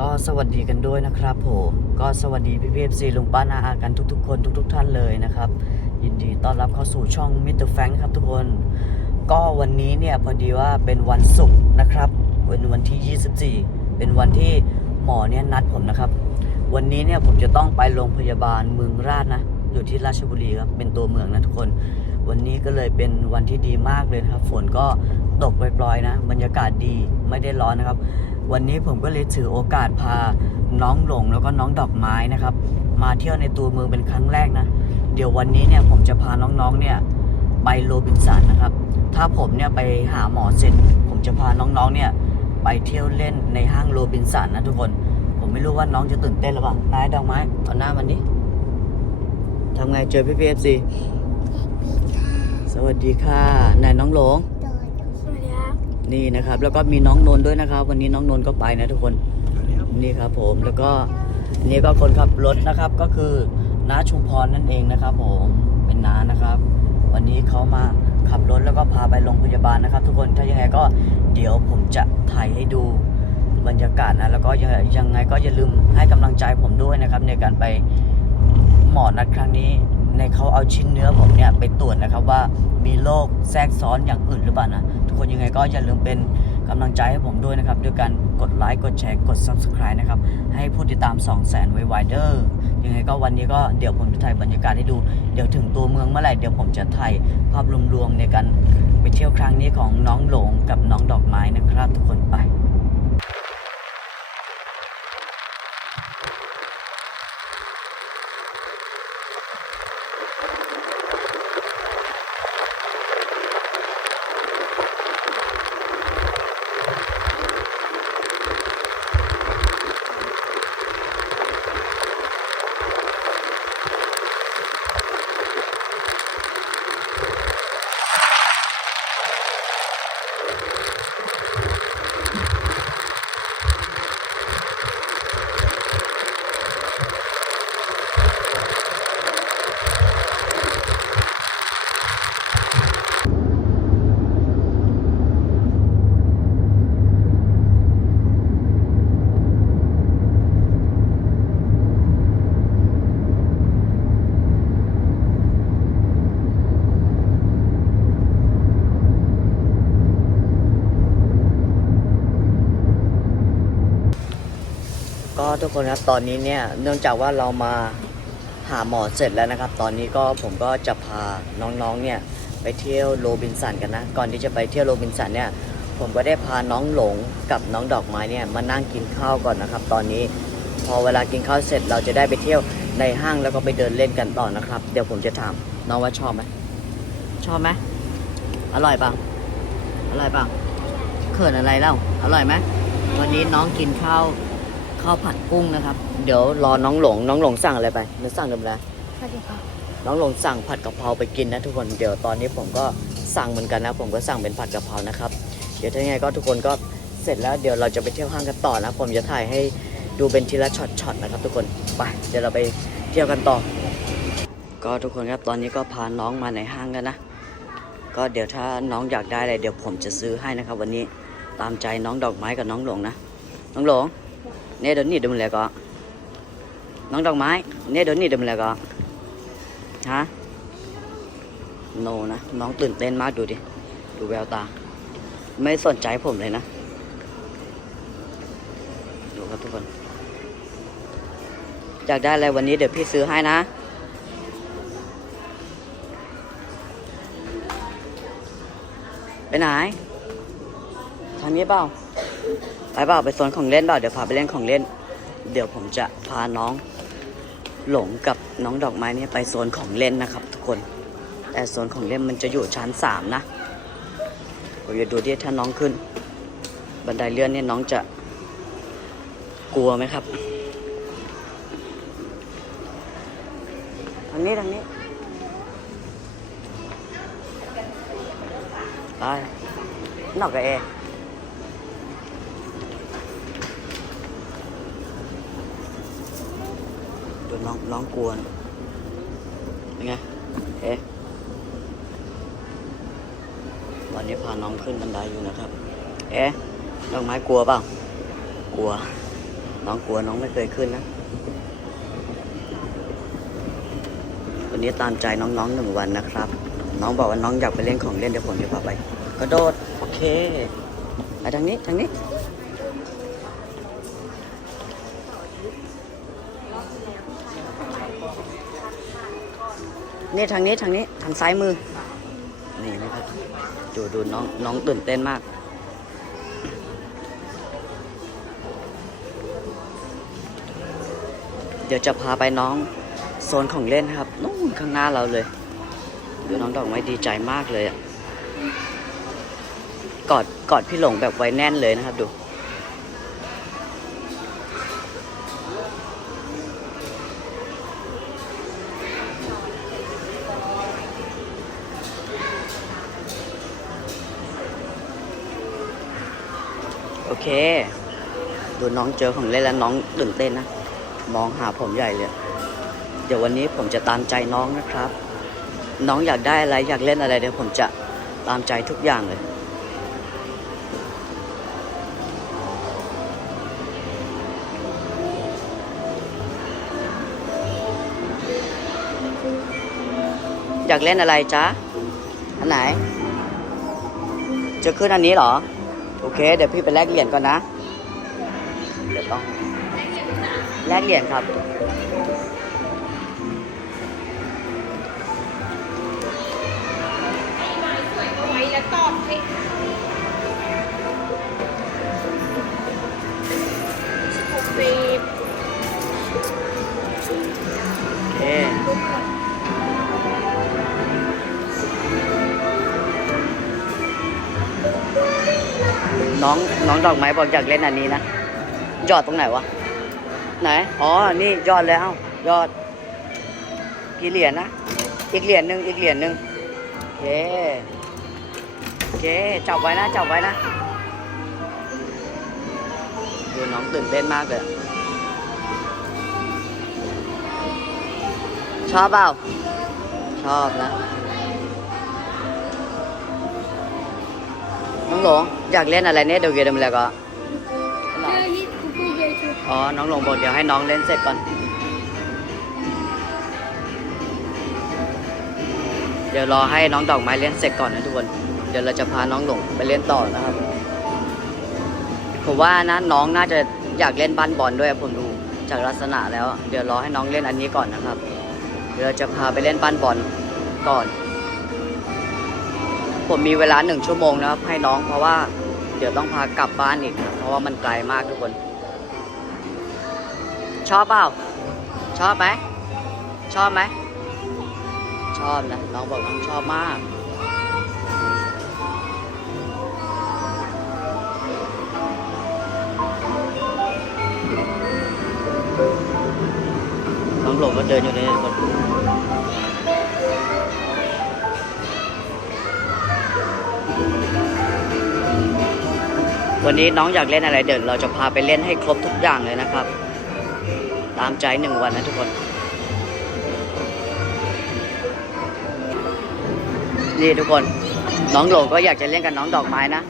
ก็สวัสดีกันด้วยนะครับผมก็สวัสดีพี่พีเอฟซีลุงป้านาอากันทุก ๆ คนทุก ๆ ท่านเลยนะครับ ยินดีต้อนรับเข้าสู่ช่องมิสเตอร์แฟงครับทุกคน ก็วันนี้เนี่ยพอดีว่าเป็นวันศุกร์นะครับเป็นวันที่ 24 เป็นวันที่หมอเนี่ยนัดผมนะครับ วันนี้เนี่ยผมจะต้องไปโรงพยาบาลเมืองราชนะ อยู่ที่ราชบุรีครับเป็นตัวเมืองนะทุกคน วันนี้ก็เลยเป็นวันที่ดีมากเลยนะครับ ฝนก็ตกปล่อยๆนะ บรรยากาศดีไม่ได้ร้อนนะครับ วันนี้ผมก็เลยถือโอกาสพาน้องหลงแล้วก็น้องดอกไม้นะครับ มาเที่ยวในตัวเมืองเป็นครั้งแรกนะ เดี๋ยววันนี้เนี่ยผมจะพาน้องๆเนี่ยไปโรบินสันนะครับ ถ้าผมเนี่ยไปหาหมอเสร็จ ผมจะพาน้องๆเนี่ยไปเที่ยวเล่นในห้างโรบินสันนะทุกคน ผมไม่รู้ว่าน้องจะตื่นเต้นหรือเปล่านายดอกไม้เอาหน้ามันดิทำไงเจอพี่พีเอฟซีสวัสดีค่ะนายน้องหลงสวัสดีครับ นี่นะครับ แล้วก็มีน้องนนท์ด้วยนะครับ วันนี้น้องนนท์ก็ไปนะทุกคนนี่ครับผมแล้วก็นี่ก็คนขับรถนะครับ ก็คือน้าชุมพรนั่นเองนะครับ ผมเป็นน้านะครับ วันนี้เขามาขับรถแล้วก็พาไปโรงพยาบาลนะครับ ทุกคนถ้ายังไงก็เดี๋ยวผมจะถ่ายให้ดูบรรยากาศนะแล้วก็ยังยังไงก็อย่าลืมให้กำลังใจผมด้วยนะครับ ในการไปหมอนัดครั้งนี้ ในเขาเอาชิ้นเนื้อผมเนี่ยไปตรวจนะครับว่ามีโรคแทรกซ้อนอย่างอื่นหรือเปล่านะทุกคนยังไงก็อย่าลืมเป็นกำลังใจให้ผมด้วยนะครับด้วยการกดไลค์กดแชร์กด Subscribe นะครับให้ผู้ติดตาม 2 0 0 0 0 0ไวเดอร์ยังไงก็วันนี้ก็เดี๋ยวผมจะถ่ายบรรยากาศให้ดู เดี๋ยวถึงตัวเมืองเมื่อไหร่เดี๋ยวผมจะถ่ายภาพรวมๆในการไปเที่ยวครั้งนี้ของน้องหลงกับน้องดอกไม้นะครับ ทุกคนไป ก็ ทุกคนครับตอนนี้เนี่ยเนื่องจากว่าเรามาหาหมอเสร็จแล้วนะครับ ตอนนี้ก็ผมก็จะพาน้องๆเนี่ยไปเที่ยวโรบินสันกันนะ ก่อนที่จะไปเที่ยวโรบินสันเนี่ยผมก็ได้พาน้องหลงกับน้องดอกไม้เนี่ยมานั่งกินข้าวก่อนนะครับ ตอนนี้พอเวลากินข้าวเสร็จเราจะได้ไปเที่ยวในห้างแล้วก็ไปเดินเล่นกันต่อนะครับ เดี๋ยวผมจะถามน้องว่าชอบไหมชอบไหมอร่อยปล่าอร่อยปล่าเขินอะไรเล่าอร่อยไหมวันนี้น้องกินข้าว ข้าวผัดกุ้งนะครับ เดี๋ยวรอน้องหลง น้องหลงสั่งอะไรไปน้องสั่งเดิมแล้วสวัสดีครับน้องหลงสั่งผัดกะเพราไปกินนะทุกคนเดี๋ยวตอนนี้ผมก็สั่งเหมือนกันนะ ผมก็สั่งเป็นผัดกะเพรานะครับ เดี๋ยวถ้าไงก็ทุกคนก็เสร็จแล้วเดี๋ยวเราจะไปเที่ยวห้างกันต่อนะ ผมจะถ่ายให้ดูเป็นทีละช็อตๆนะครับ ทุกคนไปเดี๋ยวเราไปเที่ยวกันต่อ ก็ทุกคนครับตอนนี้ก็พาน้องมาในห้างกันนะ ก็เดี๋ยวถ้าน้องอยากได้อะไรเดี๋ยวผมจะซื้อให้นะครับ วันนี้ตามใจน้องดอกไม้กับน้องหลงนะ น้องหลง เนี่ยเดี๋ยวนี้เดิมเลยก็น้องดอกไม้เนี่ยเดี๋ยวนี้เดิมเลยก็ฮะโนนะ น้องตื่นเต้นมากดูดิ ดูแววตา ไม่สนใจผมเลยนะ ดูครับทุกคน อยากได้อะไรวันนี้เดี๋ยวพี่ซื้อให้นะ ไปไหนทางนี้เปล่า ไปเปล่าไปโซนของเล่นเปล่าเดี๋ยวพาไปเล่นของเล่น เดี๋ยวผมจะพาน้องหลงกับน้องดอกไม้นี่ไปโซนของเล่นนะครับ ทุกคน แต่โซนของเล่นมันจะอยู่ชั้นสามนะผมจะดูที่ถ้าน้องขึ้น บันไดเลื่อนเนี่ยน้องจะกลัวไหมครับทางนี้ทางนี้ไปนอกกับเอ น้องน้องกลัวเป็นไงเอ๊ะวันนี้พาน้องขึ้นบันไดอยู่นะครับ เอ๊ะดอกไม้กลัวเปล่ากลัว น้องกลัวน้องไม่เคยขึ้นนะวันนี้ตามใจน้องๆหนึ่งวันนะครับ น้องบอกว่าน้องอยากไปเล่นของเล่นเดี๋ยวผมจะพาไปกระโดด โอเคไปทางนี้ทางนี้ นี่ทางนี้ทางนี้ทางซ้ายมือ นี่นะครับดูดูน้องน้องตื่นเต้นมากเดี๋ยวจะพาไปน้องโซนของเล่นครับนู่นข้างหน้าเราเลยดูน้องดอกไม้ดีใจมากเลยอะกอดกอดพี่หลงแบบไว้แน่นเลยนะครับดู เค ดูน้องเจอของเล่นแล้วน้องตื่นเต้นนะ มองหาผมใหญ่เลย เดี๋ยววันนี้ผมจะตามใจน้องนะครับ น้องอยากได้อะไรอยากเล่นอะไรเดี๋ยวผมจะตามใจทุกอย่างเลย อยากเล่นอะไรจ๊ะ อันไหน จะขึ้นอันนี้เหรอ โอเค เดี๋ยวพี่ไปแลกเหรียญก่อนนะ เดี๋ยวต้องแลกเหรียญครับ ไว้แล้วตอบสิโอเค น้องน้องดอกไม้บอกอยากเล่นอันนี้นะยอดตรงไหนวะไหนอ๋อนี่ยอดแล้วยอดกี่เหรียญนะอีกเหรียญหนึ่งอีกเหรียญหนึ่งโอเคโอเคจับไว้นะจับไว้นะดูน้องตื่นเต้นมากเลยชอบเปล่าชอบนะ น้องหลงอยากเล่นอะไรเนี่ยเดี๋ยวเกมแล้วก็เจอฮิตคุกกี้เยชูอ๋อ น้องหลงบอกเดี๋ยวให้น้องเล่นเสร็จก่อน เดี๋ยวรอให้น้องดอกไม้เล่นเสร็จก่อนนะทุกคน เดี๋ยวเราจะพาน้องหลงไปเล่นต่อนะครับ ผมว่านะน้องน่าจะอยากเล่นบ้านบอลด้วยผมดูจากลักษณะแล้ว เดี๋ยวรอให้น้องเล่นอันนี้ก่อนนะครับ เดี๋ยวเราจะพาไปเล่นบ้านบอลก่อน ผมมีเวลาหนึ่งชั่วโมงนะครับ ให้น้องเพราะว่าเดี๋ยวต้องพากลับบ้านอีก เพราะว่ามันไกลมากทุกคน ชอบเปล่า ชอบไหมชอบไหมชอบนะน้องบอกน้องชอบมากน้องหลงก็เดินอยู่ในคน วันนี้น้องอยากเล่นอะไรเดี๋ยวเราจะพาไปเล่นให้ครบทุกอย่างเลยนะครับ ตามใจหนึ่งวันนะทุกคน นี่ทุกคน น้องหลงก็อยากจะเล่นกับน้องดอกไม้นะ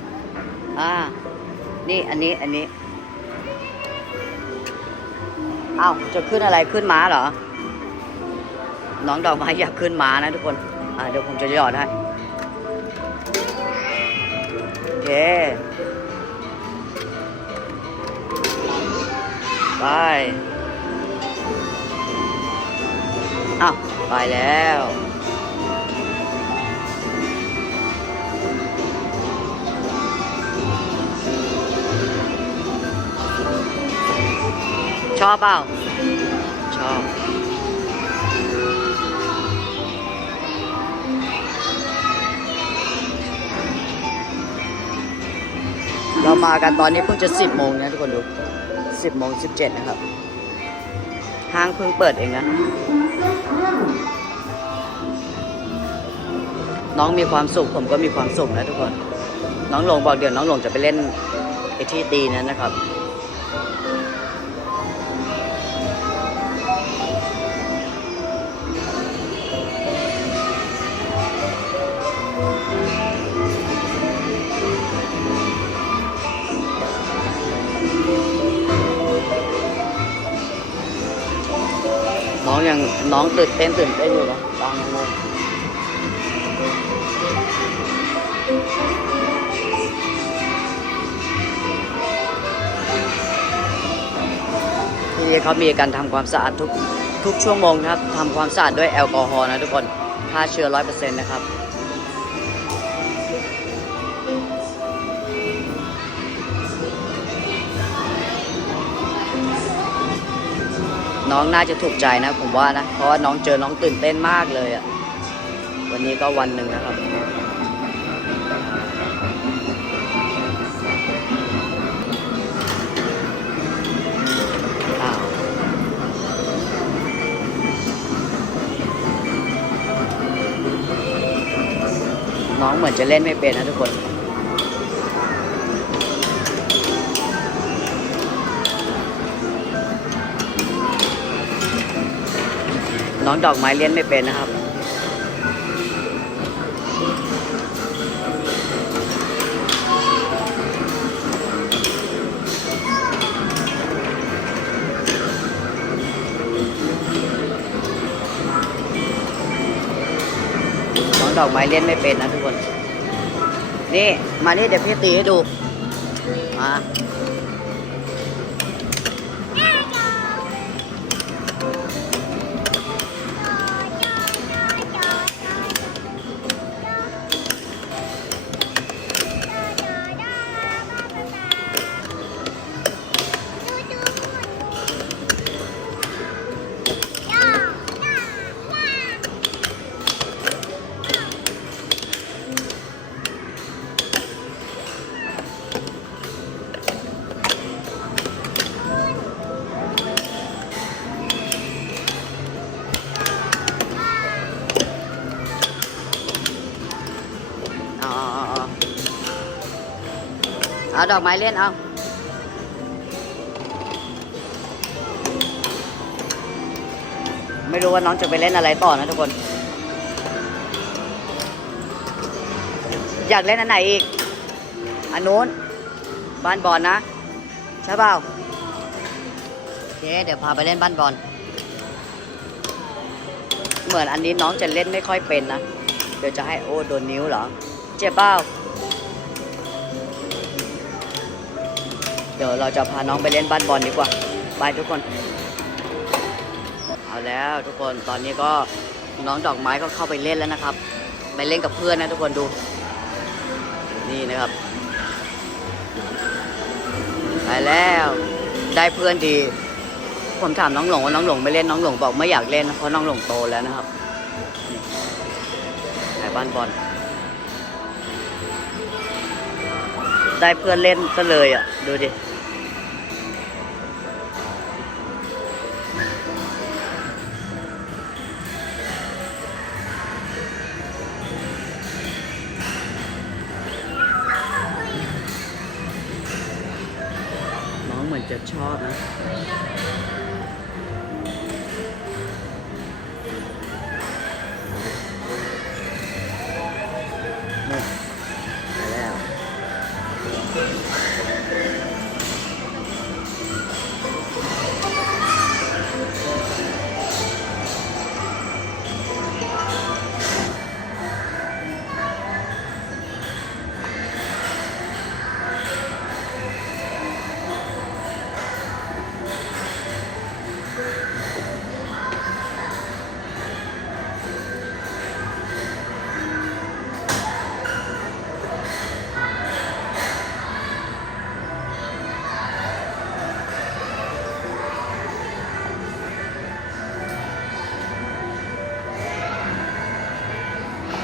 อ่านี่อันนี้อันนี้อ้าวจะขึ้นอะไรขึ้นม้าเหรอ น้องดอกไม้อยากขึ้นม้านะทุกคน อ่าเดี๋ยวผมจะหยอดให้โอเค ไปอ้าวไปแล้วชอบเปล่าชอบเรามากันตอนนี้เพิ่งจะสิบโมงนะทุกคนดู สิบโมงสิบเจ็ดนะครับ ห้างเพิ่งเปิดเองนะ น้องมีความสุข ผมก็มีความสุขนะทุกคน น้องหลงบอกเดี๋ยวน้องหลงจะไปเล่นไอที่ตีนั้นนะครับ ยังน้องตื่นเต้นตื่นเต้นอยู่เนาะตามงงที่นี่เขามีการทำความสะอาดทุกทุกชั่วโมงครับทำความสะอาดด้วยแอลกอฮอล์นะทุกคนฆ่าเชื้อร้อยเปอร์เซ็นต์นะครับ น้องน่าจะถูกใจนะ ผมว่านะ เพราะว่าน้องเจอน้องตื่นเต้นมากเลยอะ่ะวันนี้ก็วันหนึ่งนะครับน้องเหมือนจะเล่นไม่เป็นนะทุกคน น้องดอกไม้เลี้ยนไม่เป็นนะครับ น้องดอกไม้เล่นไม่เป็นนะทุกคน นี่ มานี่เดี๋ยวพี่ตีให้ดู มา ดอกไม้เล่นเอาไม่รู้ว่าน้องจะไปเล่นอะไรต่อนะทุกคน อยากเล่นอันไหนอีก อันนู้น บ้านบอลนะ ใช่เปล่าโอเคเดี๋ยวพาไปเล่นบ้านบอล เหมือนอันนี้น้องจะเล่นไม่ค่อยเป็นนะ เดี๋ยวจะให้โอ้โดนนิ้วเหรอ เจ็บเปล่า เดี๋ยวเราจะพาน้องไปเล่นบ้านบอลดีกว่าไปทุกคน เอาแล้วทุกคนตอนนี้ก็น้องดอกไม้ก็เข้าไปเล่นแล้วนะครับ ไปเล่นกับเพื่อนนะทุกคนดู นี่นะครับ ไปแล้วได้เพื่อนดีผมถามน้องหลงว่าน้องหลงไม่เล่นน้องหลงบอกไม่อยากเล่นเพราะน้องหลงโตแล้วนะครับในบ้านบอลได้เพื่อนเล่นซะเลยอะ ดูดิ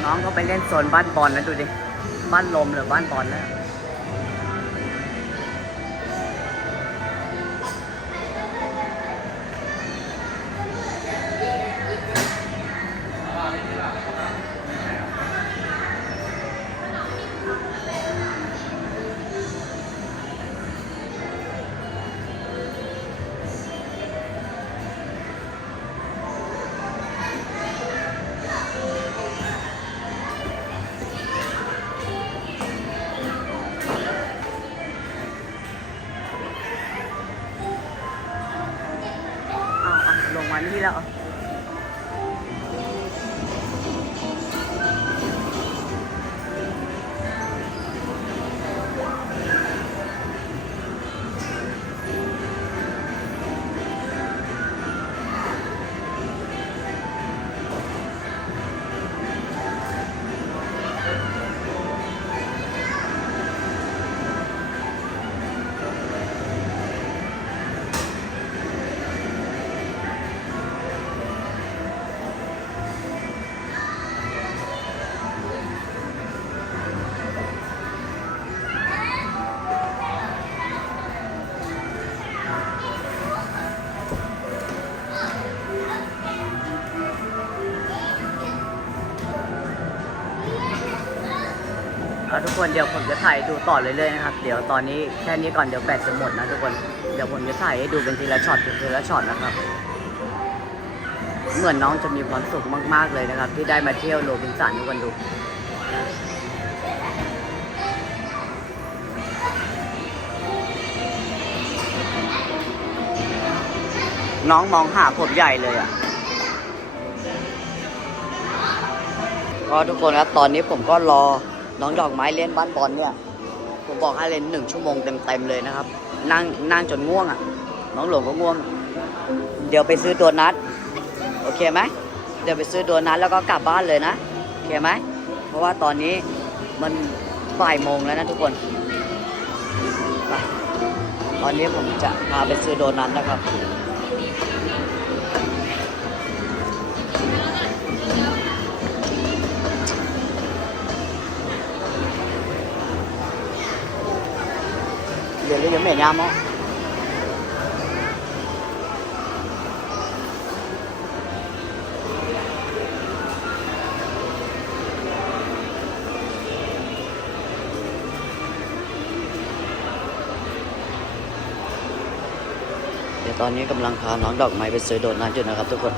น้องเขาไปเล่นโซนบ้านบอลนะดูดิ บ้านลมหรือบ้านบอลนะ ทุกคนเดี๋ยวผมจะถ่ายดูต่อเรื่อยๆนะครับ เดี๋ยวตอนนี้แค่นี้ก่อนเดี๋ยวแบตจะหมดนะทุกคน เดี๋ยวผมจะถ่ายให้ดูเป็นทีละช็อตเป็นทีละช็อตนะครับ เหมือนน้องจะมีความสุขมากๆเลยนะครับ ที่ได้มาเที่ยวโรบินสันทุกคนดูน้องมองหาผมใหญ่เลยอะก็ทุกคนครับตอนนี้ผมก็รอ น้องดอกไม้เล่นบ้านบอลเนี่ยผมบอกให้เล่นหนึ่งชั่วโมงเต็มๆเลยนะครับ นั่งนั่งจนง่วงอะ น้องหลงก็ง่วง เดี๋ยวไปซื้อตัวนัดโอเคไหมเดี๋ยวไปซื้อตัวนัดแล้วก็กลับบ้านเลยนะโอเคไหมเพราะว่าตอนนี้มันบ่ายโมงแล้วนะทุกคนไปตอนนี้ผมจะพาไปซื้อโดนัทนะครับ veniamo เดี๋ยวตอนนี้กำลังพาน้องดอกไม้ไปซื้อโดนัทอยู่นะครับทุกคน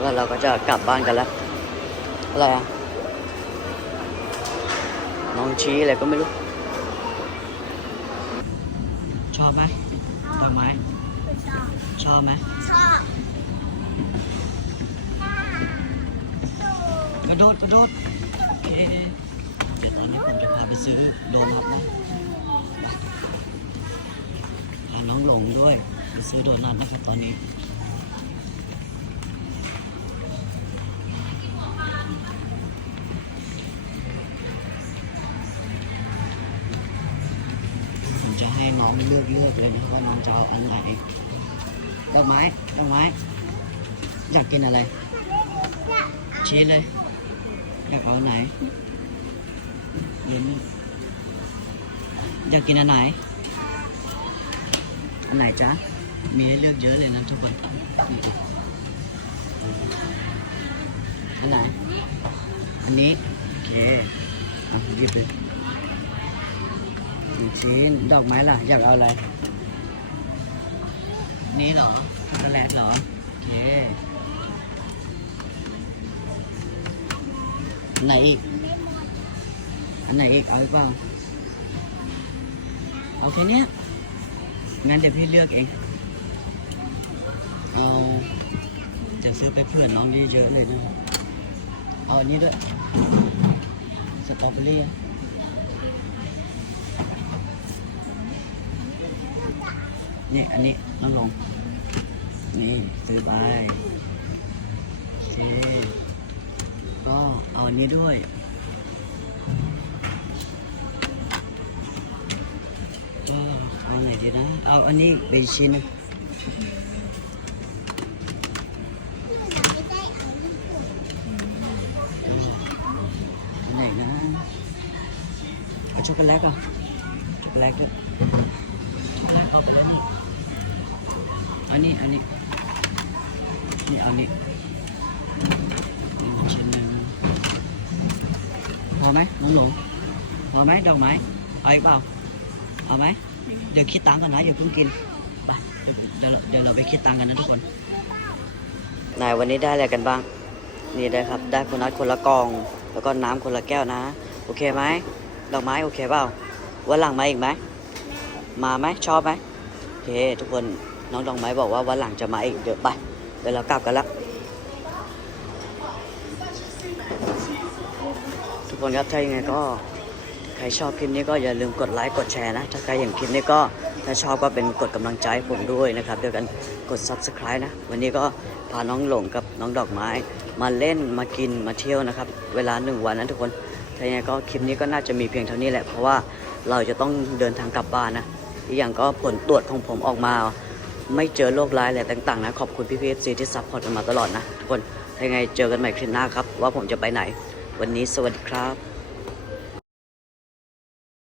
แล้วเราก็จะกลับบ้านกันแล้วอะไรอะน้องชี้อะไรก็ไม่รู้ ช อบไหมดอกไม้ ชอบไหมชอบกระโดดกระโดดโอเคเดี๋ยวตอนนี้ผมจะพาไปซื้อโดนัทนะพาน้องหลงด้วยไปซื้อโดนัทนะครับตอนนี้ อกเลือกเลยนะว่าน้องจะเอาอันไหนดอกไม้ดอกไม้ อยากกินอะไร ชี้เลย อยากเอาอันไหนเย็นอยากกินอันไหน อันไหนจ๊ะ มีให้เลือกเยอะเลยนะทุกคนอันไหน อันนี้ โอเคอะหยิบเลย หนึ่งชิ้นดอกไม้ล่ะ อยากเอาอะไร นี่เหรอช็อกโกแลตเหรอ โอเค อันไหนอีก อันไหนอีก เอาหรือเปล่าเอาแค่เนี้ยงั้นเดี๋ยวพี่เลือกเอง เอา จะซื้อไปเผื่อน้องเยอะๆเลยนะเอาอันนี้ด้วย สตรอเบอรี่ นี่อันนี้น้องลง นี่ซื้อไปโอเคก็เอาอันนี้ด้วยก็เอาไหนดีนะ เอาอันนี้ไปชิ้นนึงอันไหนนะ เอาช็อกโกแลตอะช็อกโกแลตก็ช็อกโกแลตเอาไปเลยนี่ อันนี้อันนี้นี่เอานี่นี่ชิ้นหนึ่งพอไหมน้องหลงพอไหมดอกไม้เอาอีกเปล่าเอาไหมเดี๋ยวคิดตังค์กันนะอย่าเพิ่งกินไปเดี๋ยวเราเดี๋ยวเราไปคิดตังค์กันนะทุกคนนายวันนี้ได้อะไรกันบ้าง นี่ได้ครับ ได้คนนัดคนละกอง แล้วก็น้ำคนละแก้วนะ โอเคไหมดอกไม้โอเคเปล่าวันหลังมาอีกไหมมาไหมชอบไหมโอเคทุกคน น้องดอกไม้บอกว่าวันหลังจะมาอีกเดี๋ยวไปเดี๋ยวเรากลับกันละทุกคนครับถ้ายังไงก็ใครชอบคลิปนี้ก็อย่าลืมกดไลค์กดแชร์นะ ถ้าใครเห็นคลิปนี้ก็ถ้าชอบก็เป็นกดกำลังใจผมด้วยนะครับเดียวกันกด subscribe นะ วันนี้ก็พาน้องหลงกับน้องดอกไม้ มาเล่นมากินมาเที่ยวนะครับ เวลาหนึ่งวันนะทุกคนถ้ายังไงก็คลิปนี้ก็น่าจะมีเพียงเท่านี้แหละเพราะว่าเราจะต้องเดินทางกลับบ้านนะอีกอย่างก็ผลตรวจของผมออกมา ไม่เจอโรคร้ายอะไรต่างๆนะ ขอบคุณพี่พีเอฟซีที่ซัพพอร์ตกันมาตลอดนะ ทุกคนยังไงเจอกันใหม่คลิปหน้าครับ ว่าผมจะไปไหน วันนี้สวัสดีครับ